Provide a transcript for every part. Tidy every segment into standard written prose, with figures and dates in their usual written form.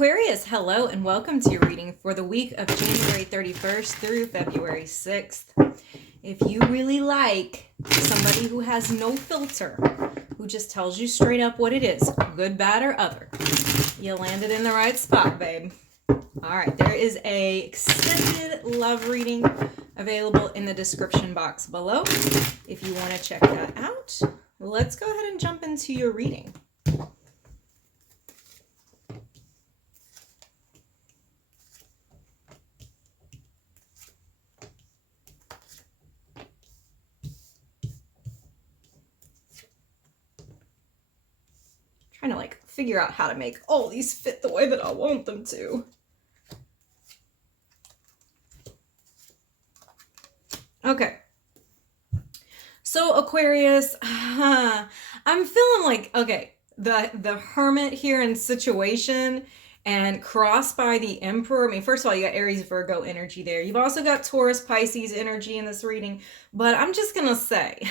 Aquarius, hello and welcome to your reading for the week of January 31st through February 6th. If you really like somebody who has no filter, who just tells you straight up what it is, good, bad, or other, you landed in the right spot, babe. All right, there is a extended love reading available in the description box below if you want to check that out. Let's go ahead and jump into your reading. Trying to figure out how to make all these fit the way that I want them to. Okay. So Aquarius, I'm feeling like, okay, the Hermit here in situation and crossed by the Emperor. I mean, first of all, you got Aries, Virgo energy there. You've also got Taurus, Pisces energy in this reading. But I'm just going to say,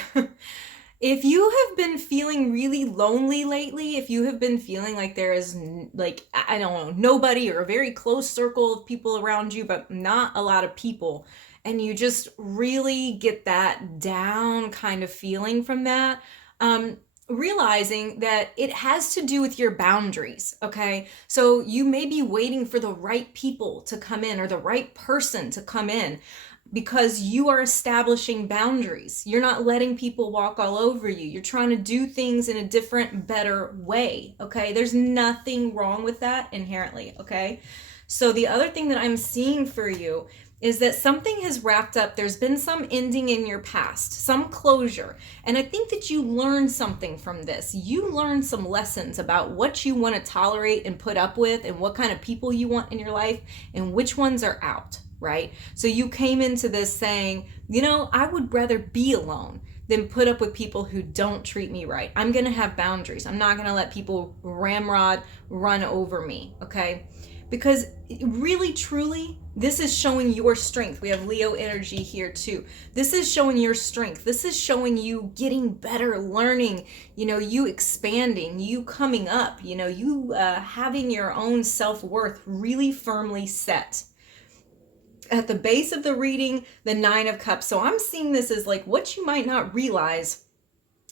if you have been feeling really lonely lately, if you have been feeling like there is, I don't know, nobody or a very close circle of people around you, but not a lot of people, and you just really get that down kind of feeling from that, realizing that it has to do with your boundaries, okay? So you may be waiting for the right people to come in or the right person to come in, because you are establishing boundaries. You're not letting people walk all over you. You're trying to do things in a different, better way, okay? There's nothing wrong with that inherently, okay? So the other thing that I'm seeing for you is that something has wrapped up. There's been some ending in your past, some closure. And I think that you learned something from this. You learned some lessons about what you want to tolerate and put up with and what kind of people you want in your life and which ones are out. Right? So you came into this saying, you know, I would rather be alone than put up with people who don't treat me right. I'm going to have boundaries. I'm not going to let people ramrod run over me. Okay? Because really, truly, this is showing your strength. We have Leo energy here too. This is showing your strength. This is showing you getting better, learning, you expanding, you coming up, you having your own self-worth really firmly set. At the base of the reading, the Nine of Cups. So I'm seeing this as what you might not realize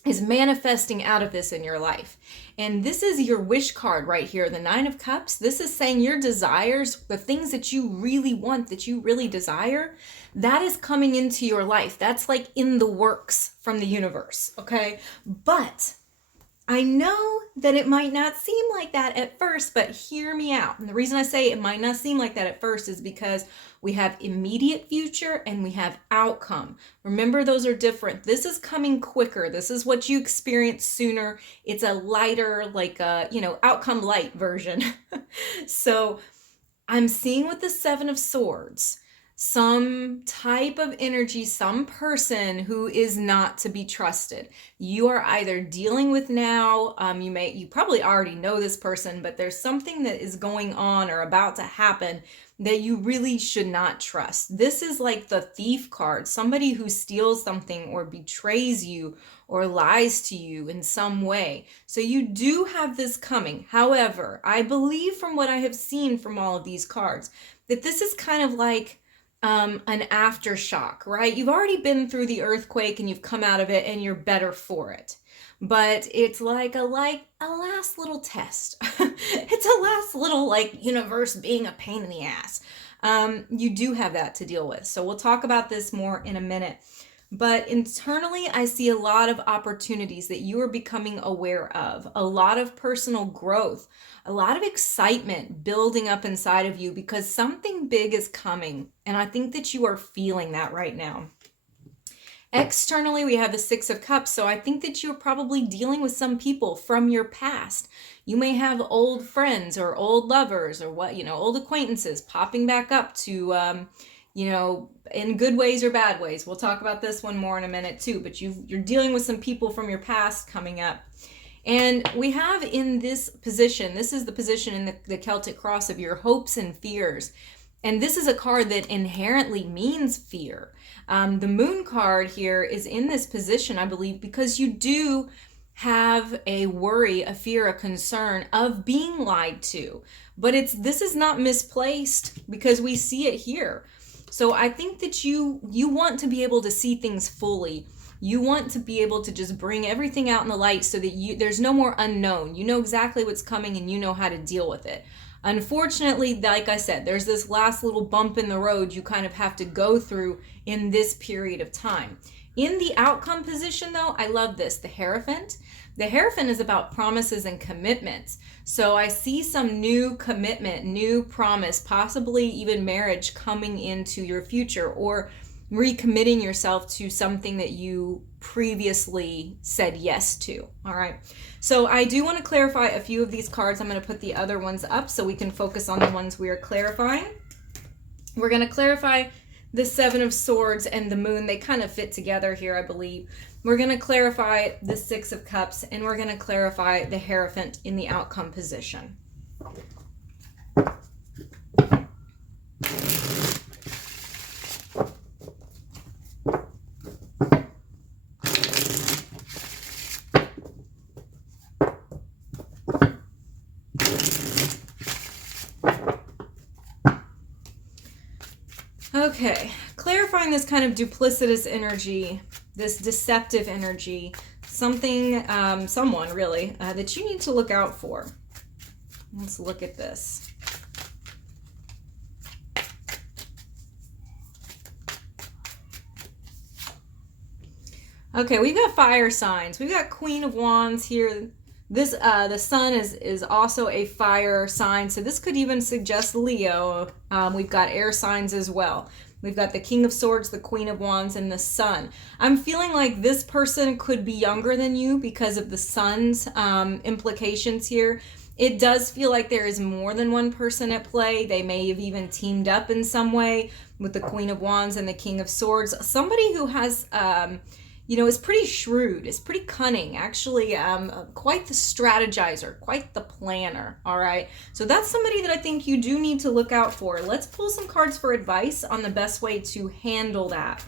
is manifesting out of this in your life. And this is your wish card right here, the Nine of Cups. This is saying your desires, the things that you really want, that you really desire, that is coming into your life. That's in the works from the universe, okay? But I know that it might not seem like that at first, but hear me out. And the reason I say it might not seem like that at first is because we have immediate future and we have outcome. Remember, those are different. This is coming quicker. This is what you experience sooner. It's a lighter, outcome light version. So I'm seeing with the Seven of Swords, some type of energy, some person who is not to be trusted. You are either dealing with now, you probably already know this person, but there's something that is going on or about to happen that you really should not trust. This is like the Thief card, somebody who steals something or betrays you or lies to you in some way. So you do have this coming. However, I believe from what I have seen from all of these cards, that this is kind of like an aftershock, right? You've already been through the earthquake and you've come out of it and you're better for it. But it's like a last little test. It's a last little universe being a pain in the ass. You do have that to deal with. So we'll talk about this more in a minute. But internally, I see a lot of opportunities that you are becoming aware of, a lot of personal growth, a lot of excitement building up inside of you because something big is coming. And I think that you are feeling that right now. Externally, we have the Six of Cups. So I think that you're probably dealing with some people from your past. You may have old friends or old lovers or old acquaintances popping back up to, in good ways or bad ways. We'll talk about this one more in a minute too, but you're dealing with some people from your past coming up. And we have in this position, this is the position in the Celtic cross of your hopes and fears. And this is a card that inherently means fear. The Moon card here is in this position, I believe, because you do have a worry, a fear, a concern of being lied to. But this is not misplaced because we see it here. So I think that you want to be able to see things fully. You want to be able to just bring everything out in the light so that there's no more unknown. You know exactly what's coming and you know how to deal with it. Unfortunately, like I said, there's this last little bump in the road you kind of have to go through in this period of time. In the outcome position, though, I love this, the Hierophant. The Hierophant is about promises and commitments. So I see some new commitment, new promise, possibly even marriage coming into your future, or recommitting yourself to something that you previously said yes to. All right. So I do want to clarify a few of these cards. I'm going to put the other ones up so we can focus on the ones we are clarifying. We're going to clarify the Seven of Swords and the Moon. They kind of fit together here, I believe. We're going to clarify the Six of Cups, and we're going to clarify the Hierophant in the outcome position. Okay, clarifying this kind of duplicitous energy, this deceptive energy, something, someone really, that you need to look out for. Let's look at this. Okay, we've got fire signs. We've got Queen of Wands here. This the sun is also a fire sign, so this could even suggest Leo. We've got air signs as well. We've got the King of Swords, the Queen of Wands, and the Sun. I'm feeling like this person could be younger than you because of the Sun's implications here. It does feel like there is more than one person at play. They may have even teamed up in some way with the Queen of Wands and the King of Swords. Somebody who has is pretty shrewd, is pretty cunning, actually quite the strategizer, quite the planner, all right? So that's somebody that I think you do need to look out for. Let's pull some cards for advice on the best way to handle that.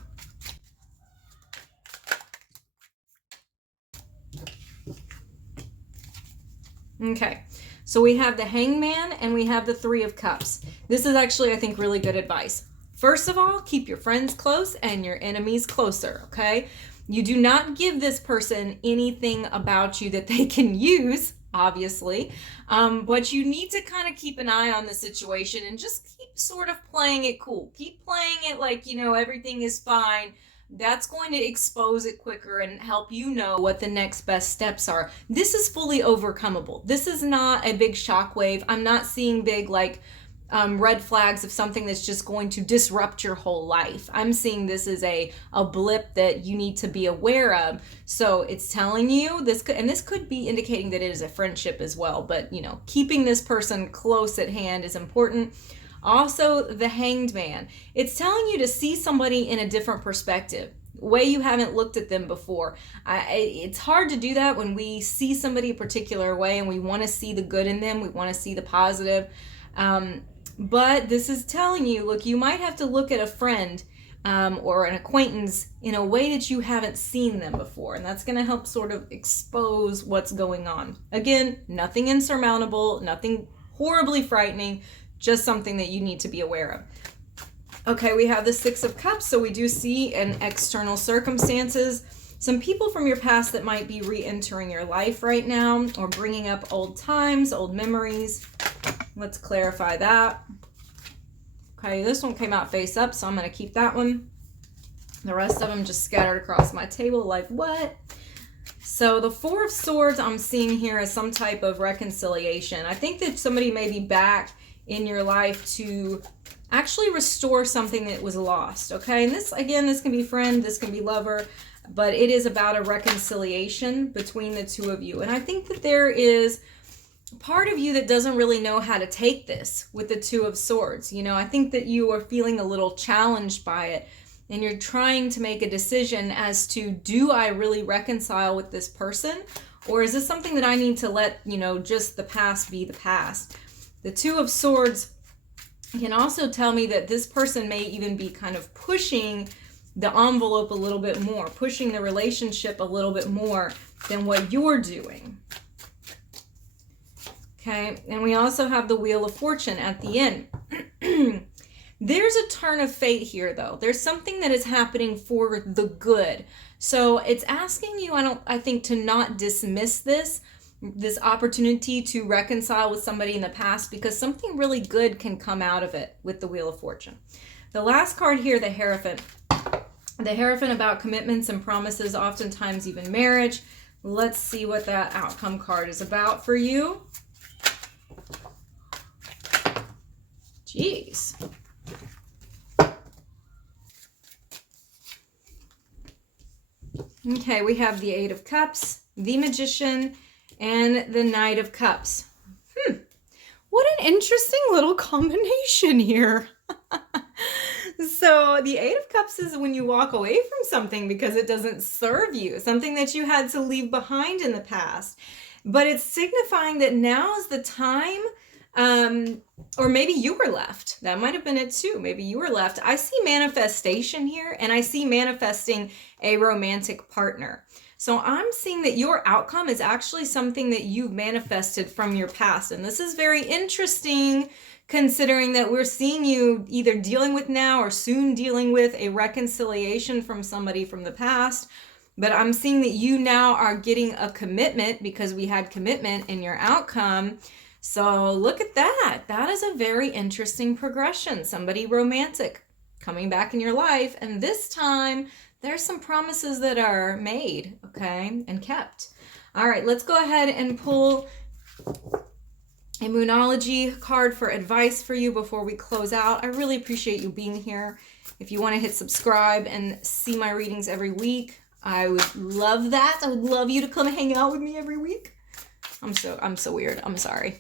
Okay, so we have the Hangman and we have the Three of Cups. This is actually, I think, really good advice. First of all, keep your friends close and your enemies closer, okay? You do not give this person anything about you that they can use, obviously, but you need to kind of keep an eye on the situation and just keep sort of playing it cool. Keep playing it like, everything is fine. That's going to expose it quicker and help you know what the next best steps are. This is fully overcomable. This is not a big shockwave. I'm not seeing big, red flags of something that's just going to disrupt your whole life. I'm seeing this as a blip that you need to be aware of. So it's telling you this could be indicating that it is a friendship as well, but keeping this person close at hand is important. Also, the Hanged Man. It's telling you to see somebody in a different perspective, way you haven't looked at them before. It's hard to do that when we see somebody a particular way and we want to see the good in them. We want to see the positive. But this is telling you, look, you might have to look at a friend or an acquaintance in a way that you haven't seen them before. And that's going to help sort of expose what's going on. Again, nothing insurmountable, nothing horribly frightening, just something that you need to be aware of. Okay, we have the Six of Cups. So we do see in external circumstances some people from your past that might be re-entering your life right now or bringing up old times, old memories. Let's clarify that. Okay, this one came out face up, so I'm going to keep that one. The rest of them just scattered across my table like what? So the Four of Swords I'm seeing here as some type of reconciliation. I think that somebody may be back in your life to actually restore something that was lost, okay? And this, again, this can be friend, this can be lover, but it is about a reconciliation between the two of you. And I think that there is part of you that doesn't really know how to take this with the Two of Swords. I think that you are feeling a little challenged by it and you're trying to make a decision as to, do I really reconcile with this person? Or is this something that I need to let, just the past be the past? The Two of Swords can also tell me that this person may even be kind of pushing the envelope a little bit more, pushing the relationship a little bit more than what you're doing. Okay, and we also have the Wheel of Fortune at the end. There's a turn of fate here, though. There's something that is happening for the good. So it's asking you, I think, to not dismiss this opportunity to reconcile with somebody in the past, because something really good can come out of it with the Wheel of Fortune. The last card here, the Hierophant. The Hierophant about commitments and promises, oftentimes even marriage. Let's see what that outcome card is about for you. Jeez. Okay, we have the Eight of Cups, the Magician, and the Knight of Cups. What an interesting little combination here. So the Eight of Cups is when you walk away from something because it doesn't serve you, something that you had to leave behind in the past. But it's signifying that now is the time, or maybe you were left. That might have been it too. Maybe you were left. I see manifestation here, and I see manifesting a romantic partner. So I'm seeing that your outcome is actually something that you've manifested from your past. And this is very interesting, considering that we're seeing you either dealing with now or soon dealing with a reconciliation from somebody from the past. But I'm seeing that you now are getting a commitment, because we had commitment in your outcome. So look at that. That is a very interesting progression. Somebody romantic coming back in your life. And this time, there's some promises that are made, okay, and kept. All right, let's go ahead and pull a Moonology card for advice for you before we close out. I really appreciate you being here. If you want to hit subscribe and see my readings every week, I would love that. I would love you to come hang out with me every week. I'm so weird. I'm sorry.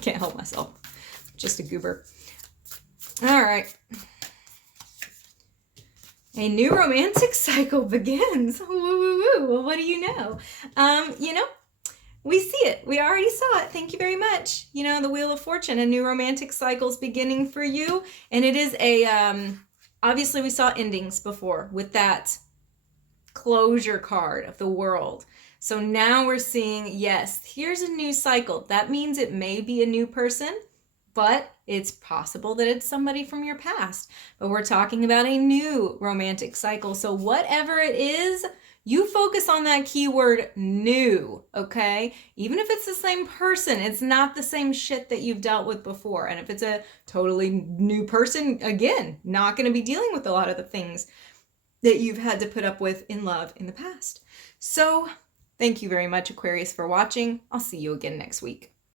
Can't help myself. Just a goober. All right. A new romantic cycle begins. Woo, woo, woo. Well, what do you know? We see it. We already saw it. Thank you very much. The Wheel of Fortune, a new romantic cycle is beginning for you. And it is obviously we saw endings before with that closure card of the World. So now we're seeing, yes, here's a new cycle. That means it may be a new person, but it's possible that it's somebody from your past. But we're talking about a new romantic cycle. So whatever it is, you focus on that keyword new, okay? Even if it's the same person, it's not the same shit that you've dealt with before. And if it's a totally new person, again, not going to be dealing with a lot of the things that you've had to put up with in love in the past. So thank you very much, Aquarius, for watching. I'll see you again next week.